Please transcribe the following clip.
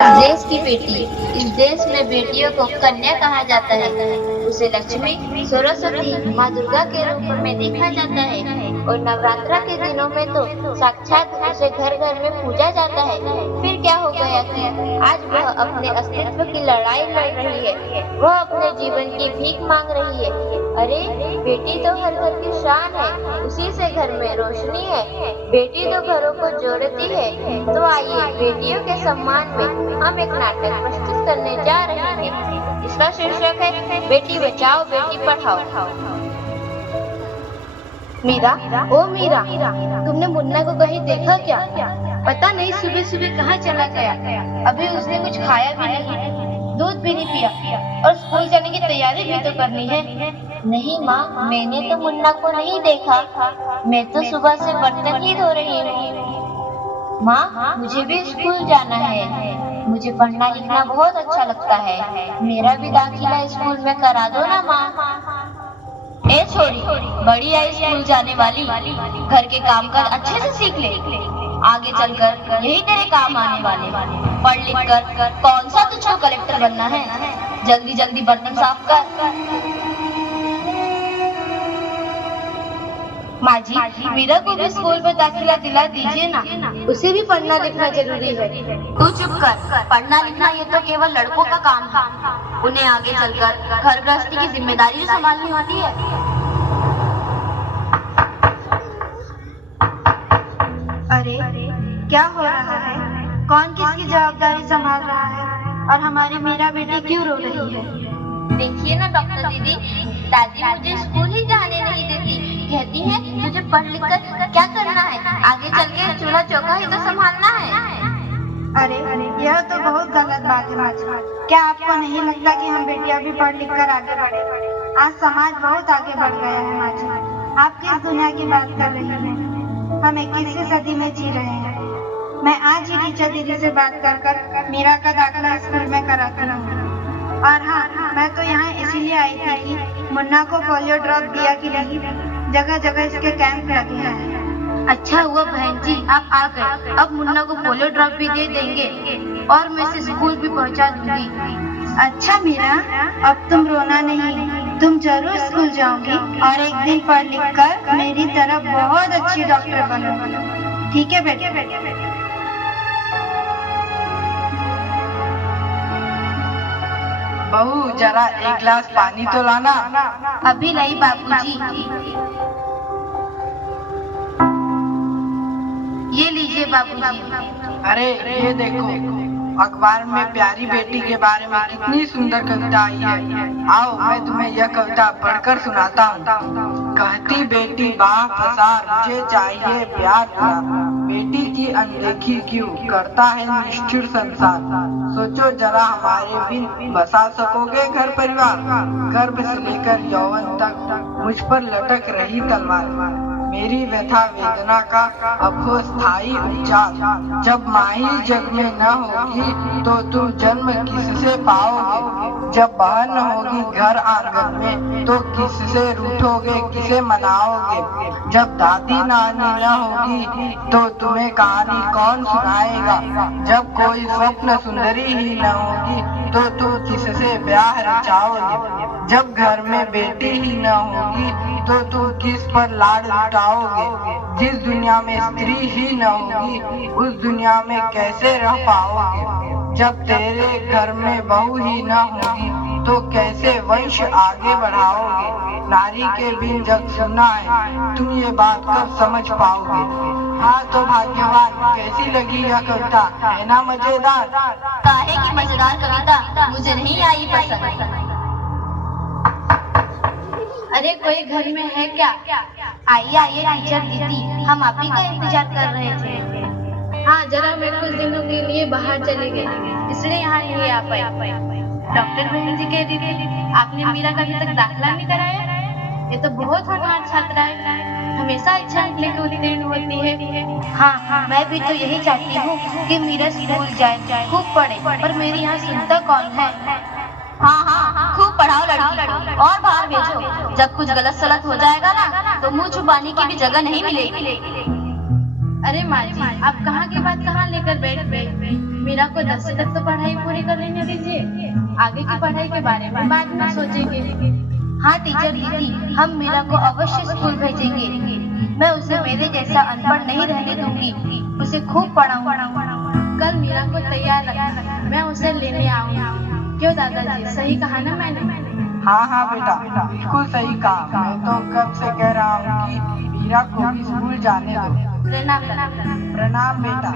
देश की बेटी। इस देश में बेटियों को कन्या कहा जाता है। उसे लक्ष्मी, सरस्वती, माँ दुर्गा के रूप में देखा जाता है और नवरात्रा के दिनों में तो साक्षात उसे घर घर में पूजा जाता है। फिर क्या हो गया कि आज वह अपने अस्तित्व की लड़ाई लड़ रही है। वह अपने जीवन की भीख मांग रही है। अरे, बेटी तो हर घर की शान है, उसी से घर में रोशनी है। बेटी तो घरों को जोड़ती है। तो आइए, बेटियों के सम्मान में हम एक नाटक प्रस्तुत करने जा रहे हैं। इसका शीर्षक है बेटी बचाओ बेटी पढ़ाओ। मीरा, ओ मीरा, तुमने मुन्ना को कहीं देखा क्या? पता नहीं सुबह सुबह कहाँ चला गया। अभी उसने कुछ खाया भी नहीं, दूध भी नहीं पिया और स्कूल जाने की तैयारी भी तो करनी है। नहीं माँ, मैंने तो मुन्ना को नहीं देखा। मैं तो सुबह से बर्तन ही धो रही हूँ। माँ, मुझे भी स्कूल जाना है। मुझे पढ़ना लिखना बहुत अच्छा लगता है। मेरा भी दाखिला स्कूल में करा दो ना माँ। ए छोरी, बड़ी आई स्कूल जाने वाली, घर के काम कर अच्छे से सीख ले। आगे चलकर यही तेरे काम आने वाले। पढ़ लिख कर कौन सा तुझको कलेक्टर बनना है? जल्दी जल्दी बर्तन साफ कर। माँ जी, मीरा को भी स्कूल में दाखिला दिला दीजिए ना। उसे भी पढ़ना लिखना जरूरी है। तू चुप कर। पढ़ना लिखना ये तो केवल लड़कों का काम है। उन्हें आगे चलकर घर गृहस्थी की जिम्मेदारी संभालनी होती है। अरे, क्या हो रहा है? कौन किसकी जवाबदारी संभाल रहा है और हमारी मीरा बेटी क्यों रो रही है? देखिए ना डॉक्टर दीदी, दादी मुझे स्कूल ही जाने नहीं देती। कहती है तुझे पढ़ लिख कर क्या करना है, आगे चल के चूल्हा चौका ही तो संभालना है। अरे, यह तो बहुत गलत बात है माँ जी। क्या आपको नहीं लगता कि हम बेटियां भी पढ़ लिख कर आगे बढ़े? आज समाज बहुत आगे बढ़ गया है माँ जी। आप किस दुनिया की बात कर रही हैं? हम 21वीं सदी में जी रहे हैं। मैं आज ही टीचर दीदी से बात कर मीरा का दाखिला स्कूल में कराती हूँ। और हाँ, मैं तो यहाँ इसीलिए आई थी कि मुन्ना को पोलियो ड्रॉप दिया कि नहीं। जगह जगह इसके कैंप लगे हैं। अच्छा हुआ बहन जी आप आ गए। अब मुन्ना को पोलियो ड्रॉप भी दे देंगे और मैं इसे स्कूल भी पहुंचा दूंगी। अच्छा मीरा, अब तुम रोना नहीं, तुम जरूर स्कूल जाओगी और एक दिन पढ़ लिख कर मेरी तरह बहुत अच्छी डॉक्टर बनोगी। ठीक है बेटा? बहू, जरा एक गिलास पानी तो लाना। अभी लाई बाबूजी। ये लीजिए बाबूजी। अरे ये देखो, अखबार में प्यारी बेटी के बारे में कितनी सुंदर कविता आई है। आओ मैं तुम्हें यह कविता पढ़कर सुनाता हूँ। कहती बेटी बाह फसार, मुझे चाहिए प्यार पूरा। बेटी की अनदेखी क्यों करता है निष्ठुर संसार। सोचो जरा हमारे बिन बसा सकोगे घर परिवार। गर्भ से लेकर यौवन तक मुझ पर लटक रही तलवार। मेरी व्यथा वेदना का अब हो स्थायी उपचार। जब माही जग में न होगी तो तुम जन्म किससे पाओगे। जब बहन होगी घर आंगन में तो किससे रूठोगे, किसे मनाओगे। जब दादी नानी न होगी तो तुम्हें कहानी कौन सुनाएगा। जब कोई स्वप्न सुंदरी ही न होगी तो तुम किससे ब्याह रचाओगे। जब घर में बेटी ही न होगी तो तुम किस पर लाड लुटाओगे। जिस दुनिया में स्त्री ही न होगी उस दुनिया में कैसे रह पाओगे। जब तेरे घर में बहू ही न होगी तो कैसे वंश आगे बढ़ाओगे। नारी के बिन जग सुना है, तुम ये बात कब समझ पाओगे। हाँ तो भाग्यवान, कैसी लगी यह कविता, है ना मजेदार? काहे की मजेदार कविता मुझे नहीं आई पसंद। अरे कोई घर में है क्या? आइए आइए टीचर दीदी, हम आप ही का इंतजार कर रहे थे। हाँ, जरा मैं कुछ दिनों के लिए बाहर चले गए, इसलिए यहाँ नहीं आ पाई। डॉक्टर बहन जी कह रही थी आपने मीरा का अभी तक दाखिला नहीं कराया। ये तो बहुत होनहार छात्रा है, हमेशा अच्छा लेकर उत्तीर्ण होती है। हाँ, मैं भी तो यही चाहती हूँ कि मीरा स्कूल जाए, खूब पढ़े, पर मेरी यहाँ सुनता कौन है। हाँ, खूब पढ़ाओ लड़की को और बाहर भेजो। जब कुछ गलत सलत हो जाएगा ना तो मुंह छुपाने की भी जगह नहीं मिलेगी। अरे माँ जी, आप कहाँ की बात कहाँ लेकर बैठ गए? मीरा को 10वीं तक तो पढ़ाई पूरी कर लेने दीजिए, आगे की पढ़ाई के बारे में बाद में सोचेंगे। हाँ टीचर दीदी, हम मीरा को अवश्य स्कूल भेजेंगे। मैं उसे मेरे जैसा अनपढ़ नहीं रहने दूंगी, उसे खूब पढ़ाऊंगी। कल मीरा को तैयार रखना, मैं उसे लेने आऊंगी। क्यों दादाजी, सही कहा ना मैंने? हाँ बेटा, बिल्कुल सही कहा। मैं तो कब से कह रहा हूँ कि मीरा को भी स्कूल जाने दो। प्रणाम। प्रणाम बेटा।